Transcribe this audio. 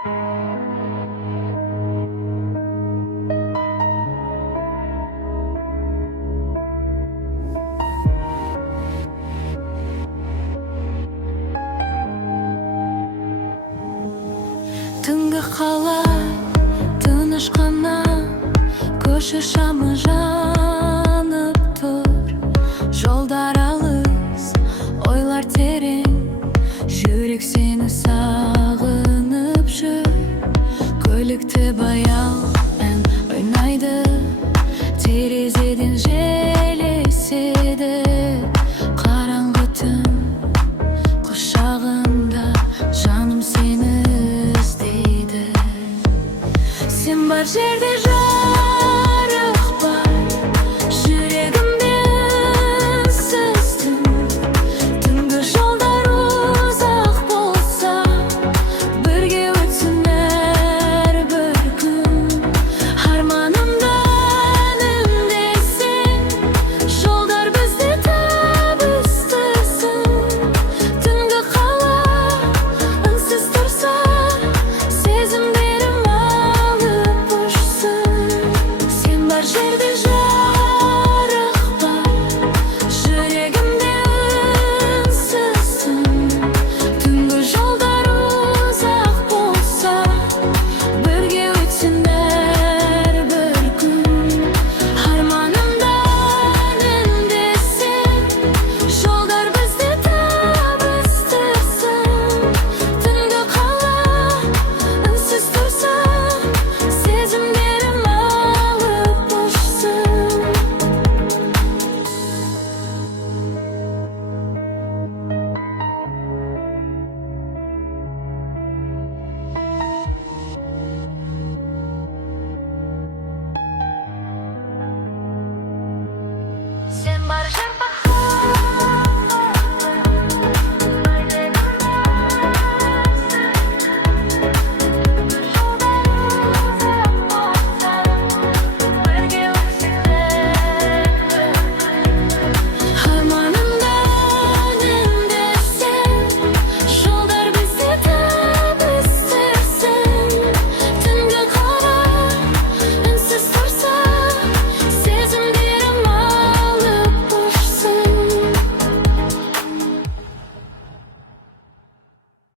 Түнгі қала, тыныш қана, көше шамы жанып тұр. Жолдар алыс, ойлар терең, жүрек сені сағынып жүр. Көлікте баяу, ойнайды, терезеден еседі. Қараңғы түн құшағында, жаным сені іздейді. Сен бар жерде